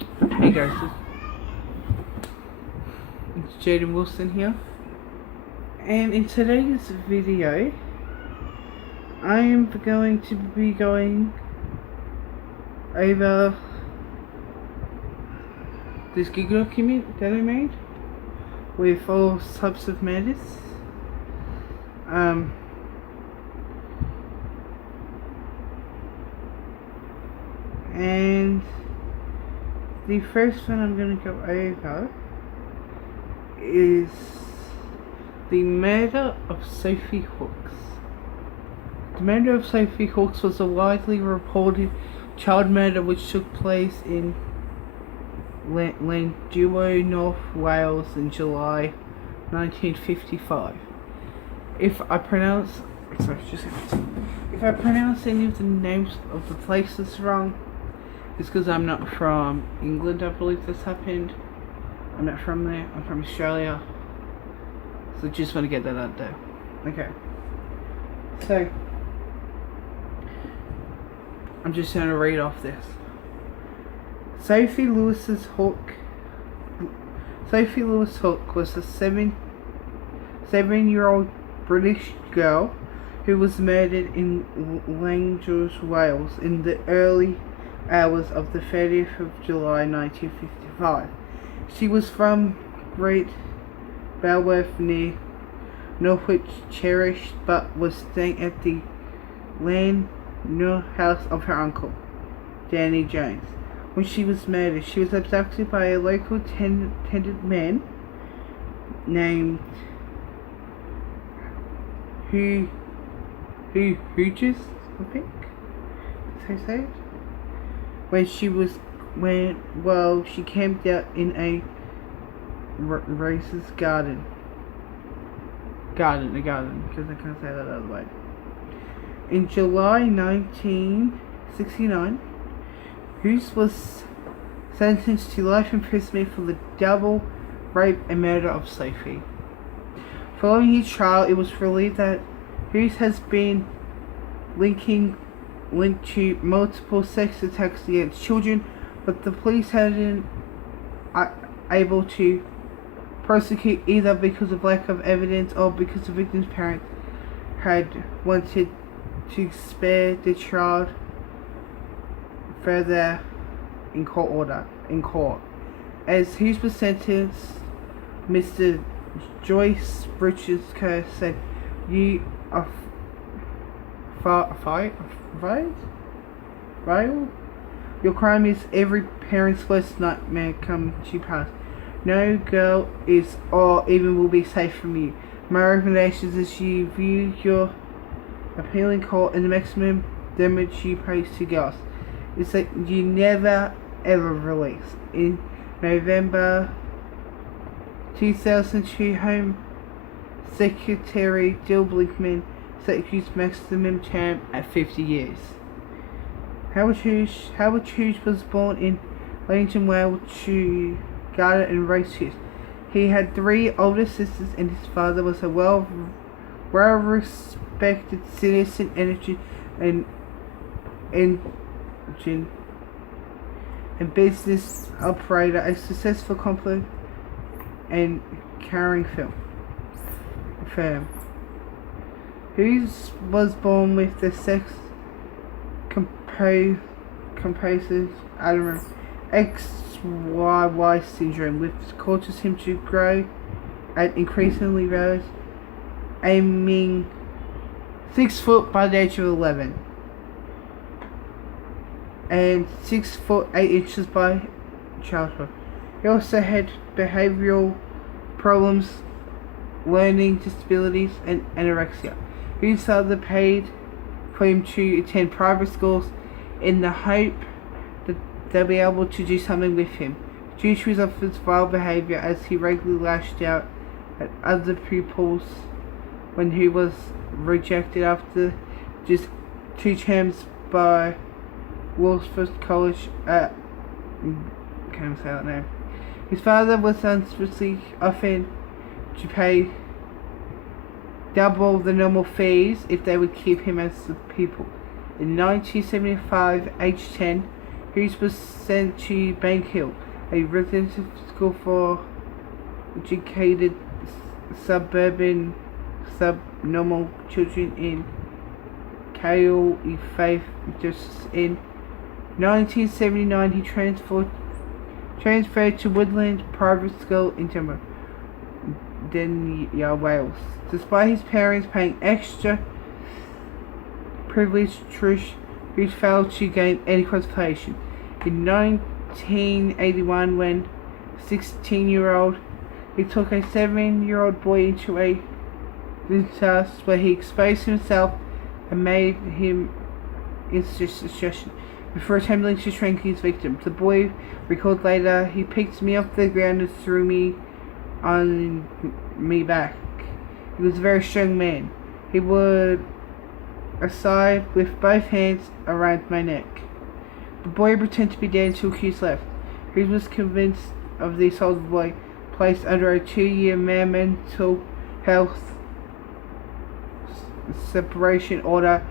Hey guys, it's Jaden Wilson here, and in today's video, I am going to be going over this Google document that I made with all types of matters. And the first one I'm going to go over is the murder of Sophie Hawkes. The murder of Sophie Hawkes was a widely reported child murder which took place in Llanduo, North Wales in July 1955. If I pronounce any of the names of the places wrong, it's because I'm not from England. I believe this happened. I'm not from there. I'm from Australia. So just want to get that out there. Okay. So I'm just going to read off this. Sophie Lewis Hawke was a seven-year-old British girl who was murdered in Llanduo, Wales in the early hours of the 30th of July 1955. She was from Great Belworth near Norwich Cherished, but was staying at the Llanduo house of her uncle, Danny Jones. When she was murdered, she was abducted by a local tenant man named Hughes, I think. That's how you say it. She camped out in a racist garden, because I can't say that other way. In July 1969, Hughes was sentenced to life imprisonment for the double rape and murder of Sophie. Following his trial, it was revealed that Hughes has been linked to multiple sex attacks against children, but the police hadn't able to prosecute either because of lack of evidence or because the victim's parents had wanted to spare the child further in court. As Hughes was sentenced, Mr. Joyce Bridges Kerr said, "You are vile. Your crime is every parent's worst nightmare come to pass. No girl is or even will be safe from you. My recommendation is you view your appeal in court and the maximum damage you pose to girls is that you never ever release." In November 2002, Home Secretary Jill Blinkman set Hughes' maximum term at 50 years. Howard Hughes was born in Leamington, Wales to Garden and raised Hughes. He had three older sisters, and his father was a well-respected citizen and business operator, a successful company and carrying firm. Hughes was born with the sex composite XYY syndrome, which causes him to grow at increasingly rate, aiming 6 foot by the age of 11 and 6 foot 8 inches by childhood. He also had behavioral problems, learning disabilities, and anorexia. His father paid for him to attend private schools in the hope that they'll be able to do something with him. Due to his officer's vile behaviour, as he regularly lashed out at other pupils when he was rejected after just 2 terms by Wolfsford College at can't say that name. His father was unsuspectly offered to pay double the normal fees if they would keep him as a pupil. In 1975, age 10, Hughes was sent to Bank Hill, a residential school for educated suburban subnormal children in Kale Faith. Just in 1979, he transferred to Woodland Private School in Denver, Wales. Despite his parents paying extra privilege, Trish Hughes failed to gain any qualification. In 1981, when 16-year-old, he took a 7-year-old boy into a house where he exposed himself and made him suggestion before attempting to shrink his victim. The boy recalled later, "He picked me off the ground and threw me on me back. He was a very strong man. He would aside with both hands around my neck." The boy pretended to be dead until Hughes left. Hughes was convinced of the assaulted boy, placed under a 2-year mental health separation order,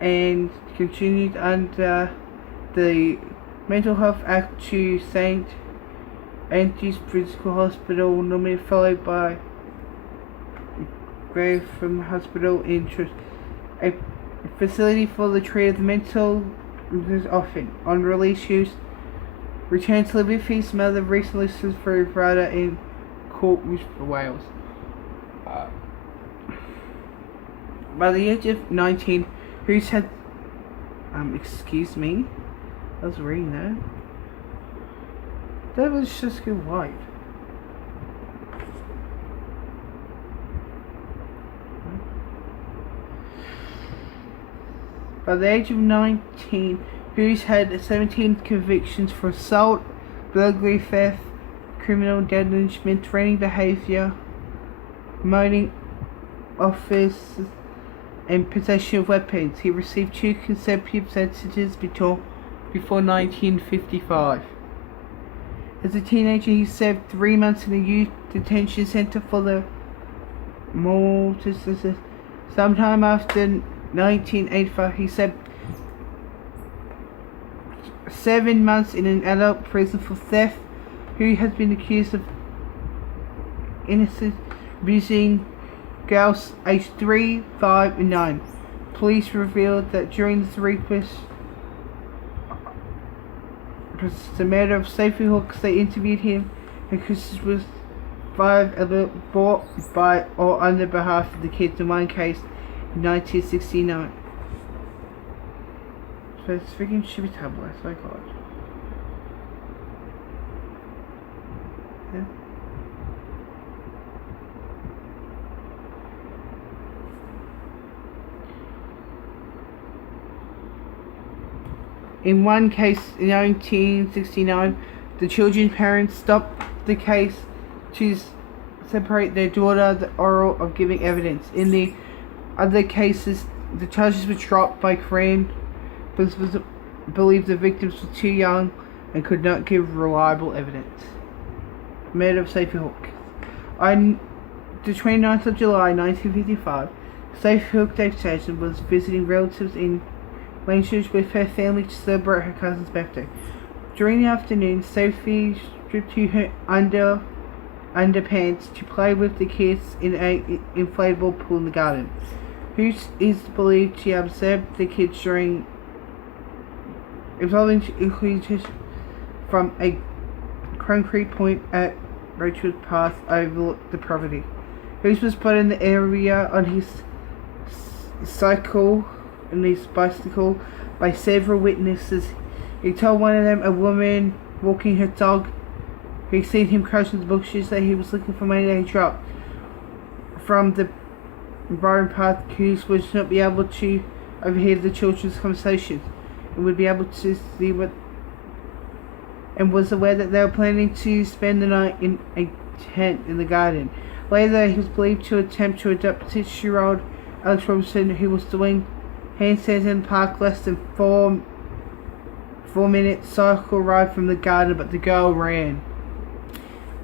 and continued under the Mental Health Act to St. Andrew's Physical Hospital, normally followed by Grantham Hospital in Trust, a facility for the treatment of the mental often. On release, Hughes returned to live with his mother, recently listed for a brother in Courtwood, Wales. By the age of 19, Hughes had excuse me, I was reading that. That was just good wife. By the age of 19, Hughes had 17 convictions for assault, burglary, theft, criminal derangement, threatening behaviour, moaning office, and possession of weapons. He received 2 consecutive sentences before 1955. As a teenager, he served 3 months in a youth detention centre for the Maltese. Sometime after 1985, he served 7 months in an adult prison for theft. Who has been accused of innocent abusing girls aged 3, 5, and 9. Police revealed that during the 3 the murder of Sophie Hawkes, they interviewed him because it was 5 bought by or on the behalf of the kids in one case in 1969. So it's freaking stupid tablet, oh my god. Yeah. In one case in 1969, the children's parents stopped the case to separate their daughter, the oral of giving evidence. In the other cases, the charges were dropped by Crown, but it was believed the victims were too young and could not give reliable evidence. Murder of Sophie Hawkes. On the 29th of July 1955, Sophie Hawkes was visiting relatives in Lancashire with her family to celebrate her cousin's birthday. During the afternoon, Sophie stripped to her underpants to play with the kids in an inflatable pool in the garden. Hughes is believed to have observed the kids during involving inclusions from a concrete point at Rachel's Path overlooked the property. Hughes was spotted in the area on his bicycle by several witnesses. He told one of them, a woman walking her dog, who seen him crouching in the bushes, that he was looking for money that he dropped from the barren path. Hughes would not be able to overhear the children's conversations and would be able to see what, and was aware that they were planning to spend the night in a tent in the garden. Later, he was believed to attempt to adopt 6-year-old Alex Robinson, who was doing handstands in the park less than 4-minute cycle ride from the garden, but the girl ran.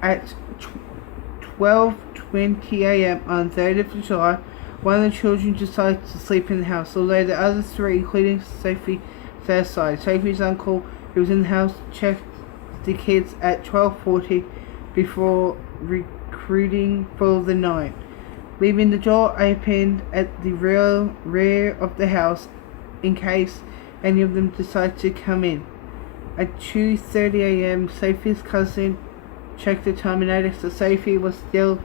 At 12:20 a.m. on 3rd of July, one of the children decided to sleep in the house, although the other 3, including Sophie, fell aside. Sophie's uncle He was in the house, checked the kids at 12:40 before recruiting for the night, leaving the door open at the rear of the house in case any of them decided to come in. At 2:30 a.m., Sophie's cousin checked the time and noticed that Sophie was still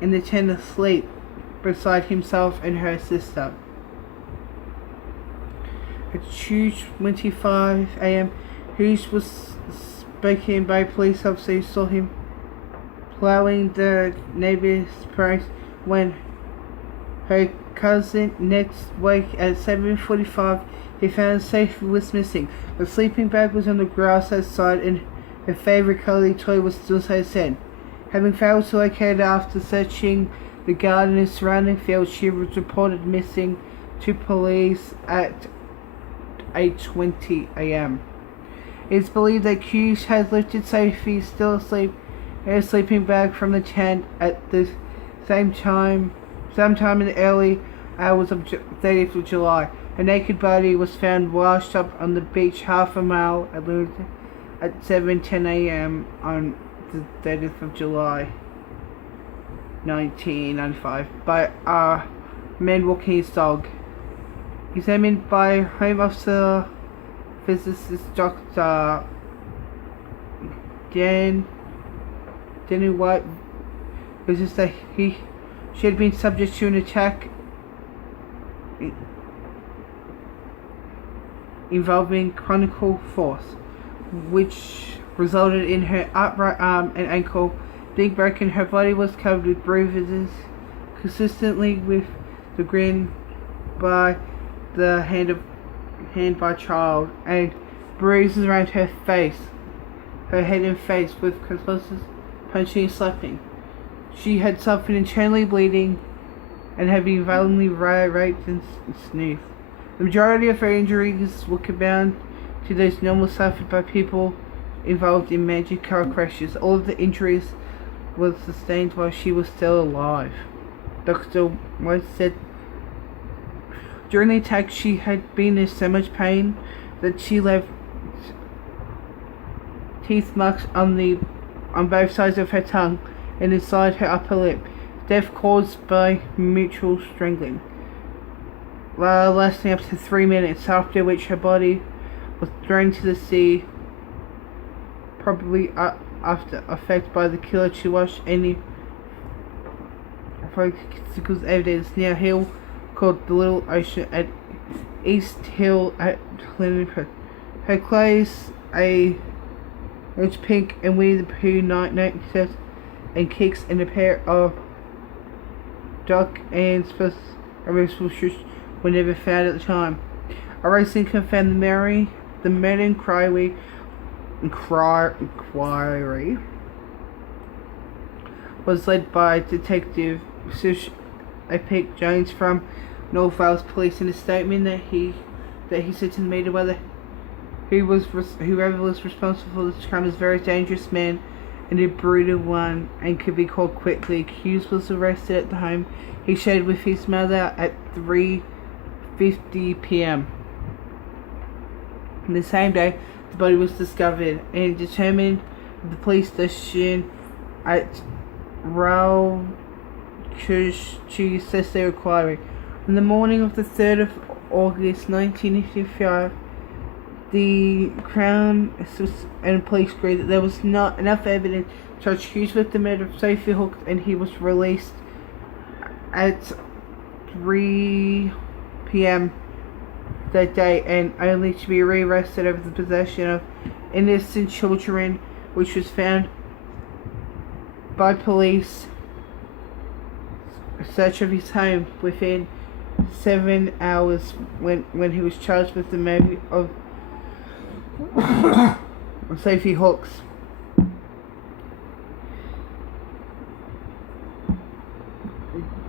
in the tent asleep beside himself and her sister. At 2:25 a.m., Hughes was spoken by a police officer who saw him plowing the neighbor's parade when her cousin next woke at 7:45. He found Sophie was missing. The sleeping bag was on the grass outside and her favorite colored toy was still so sad. Having failed to locate her after searching the garden and surrounding fields, she was reported missing to police at 8:20 a.m. It is believed that Hughes has lifted Sophie, still asleep, in a sleeping bag from the tent at the sometime in the early hours of 30th of July. Her naked body was found washed up on the beach half a mile at 7:10 a.m. on the 30th of July, 1995, by a man walking his dog. Examined by Home Officer Physicist Dr. Danny White, it was that she had been subject to an attack involving chronical force, which resulted in her upright arm and ankle being broken. Her body was covered with bruises, consistently with the grin by the hand by child, and bruises around her face, her head and face, with convulsions, punching and slapping. She had suffered internally bleeding and had been violently raped and snoozed. The majority of her injuries were compounded to those normally suffered by people involved in major car crashes. All of the injuries were sustained while she was still alive. Dr. White said during the attack she had been in so much pain that she left teeth marks on both sides of her tongue and inside her upper lip. Death caused by mutual strangling, lasting up to 3 minutes, after which her body was thrown to the sea, probably after affected by the killer to wash any physical evidence near a hill called the Little Ocean at East Hill at Lindenwood. Her clothes, a pink and Winnie the Pooh night necklace and kicks, and a pair of dark and reversible shoes were never found at the time. A racing confirmed the murder inquiry was led by Detective Sophie Jones from North Wales Police. In a statement that he said to the media, whoever was responsible for this crime is a very dangerous man and a brutal one and could be called quickly. Hughes was arrested at the home he shared with his mother at 3:50 p.m. The same day, the body was discovered and determined at the police station at to assess their inquiry. On the morning of the 3rd of August 1955, the Crown and police agreed that there was not enough evidence to charge Hughes with the murder of Sophie Hooks, and he was released at 3 p.m. that day, and only to be rearrested over the possession of innocent children, which was found by police search of his home within 7 hours when he was charged with the murder of Sophie Hooks.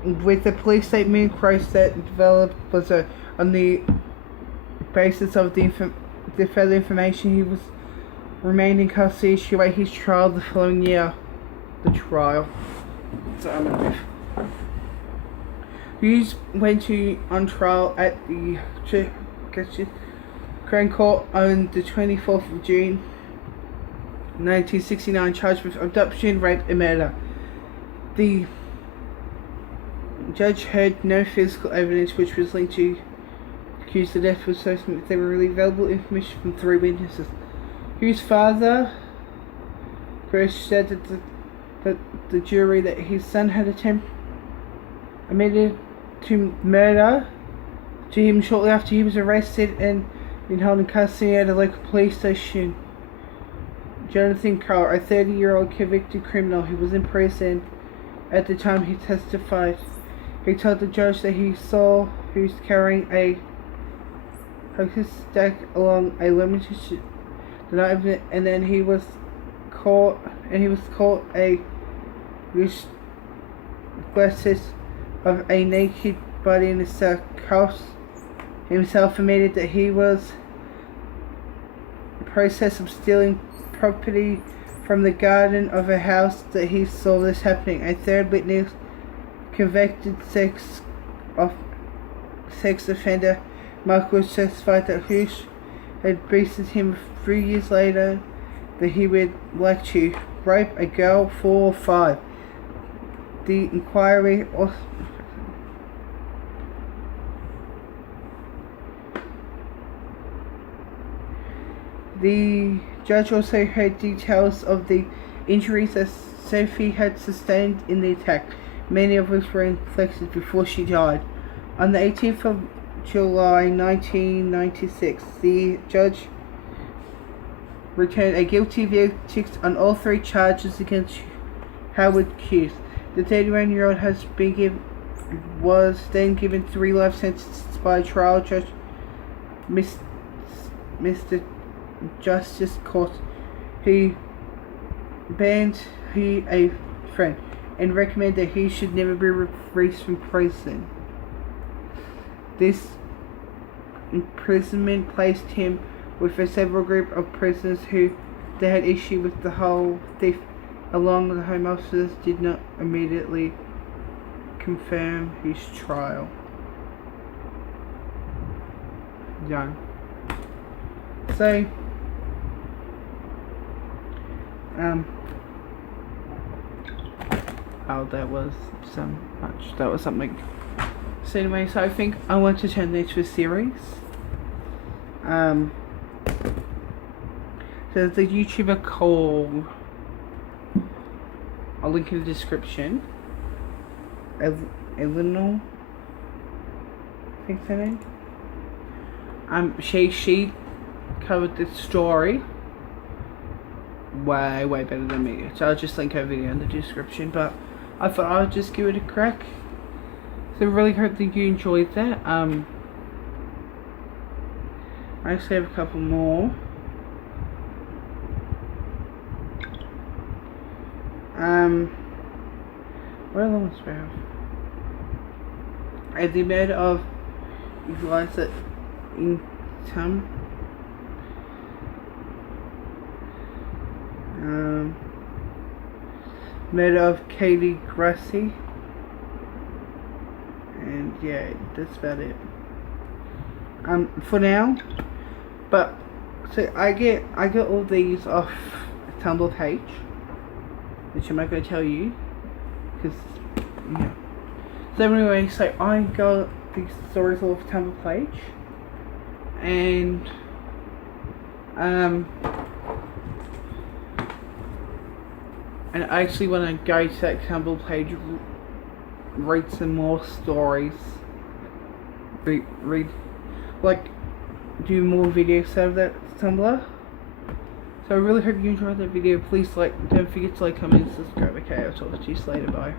With the police statement, Christ that developed was on the basis of the further information, he was remained in custody to await his trial the following year. The trial. Hughes went on trial at the Crown Court on the 24th of June 1969 charged with abduction, rape and murder. The judge heard no physical evidence which was linked to accused. The death was so smooth. There were really valuable information from 3 witnesses. Hugh's father, Chris, said that the jury that his son had admitted to murder to him shortly after he was arrested and been held in custody at a local police station. Jonathan Carr, a 30-year-old convicted criminal who was in prison at the time he testified, he told the judge that he saw Hughes carrying a hockey stick along a limited the night of it, and then he was caught a glasses of a naked body in the cell. Carr himself admitted that he was in the process of stealing property from the garden of a house that he saw this happening. A third witness, convicted sex offender Michael, testified that Hughes had beaten him 3 years later, that he would like to rape a girl 4 or 5. The inquiry also the judge also heard details of the injuries that Sophie had sustained in the attack, many of which were inflicted before she died. On the 18th of July 1996, the judge returned a guilty verdict on all 3 charges against Howard Hughes. The 31-year-old was then given 3 life sentences by trial judge Mr. Justice Court. He banned a friend and recommended that he should never be released from prison. This imprisonment placed him with a several group of prisoners who they had issue with the whole thief, along with the Home officers did not immediately confirm his trial. Young. So that was something. So anyway, so I think I want to turn this to a series. So the YouTuber called, I'll link in the description, Eleanor, I think her name. She covered this story way better than me, so I'll just link her video in the description, but I thought I'll just give it a crack. So I really hope that you enjoyed that. I actually have a couple more. What other ones do I have? The murder of Eliza Ingham. Murder of Katie Grassi. And yeah, that's about it. For now. But so I get all these off a Tumblr page, which I'm not going to tell you, because yeah. So anyway, so I got these stories all off Tumblr page, and I actually want to go to that Tumblr page, read some more stories, read like do more videos out of that Tumblr. So I really hope you enjoyed that video. Please don't forget to comment and subscribe. Okay, I'll talk to you later. Bye.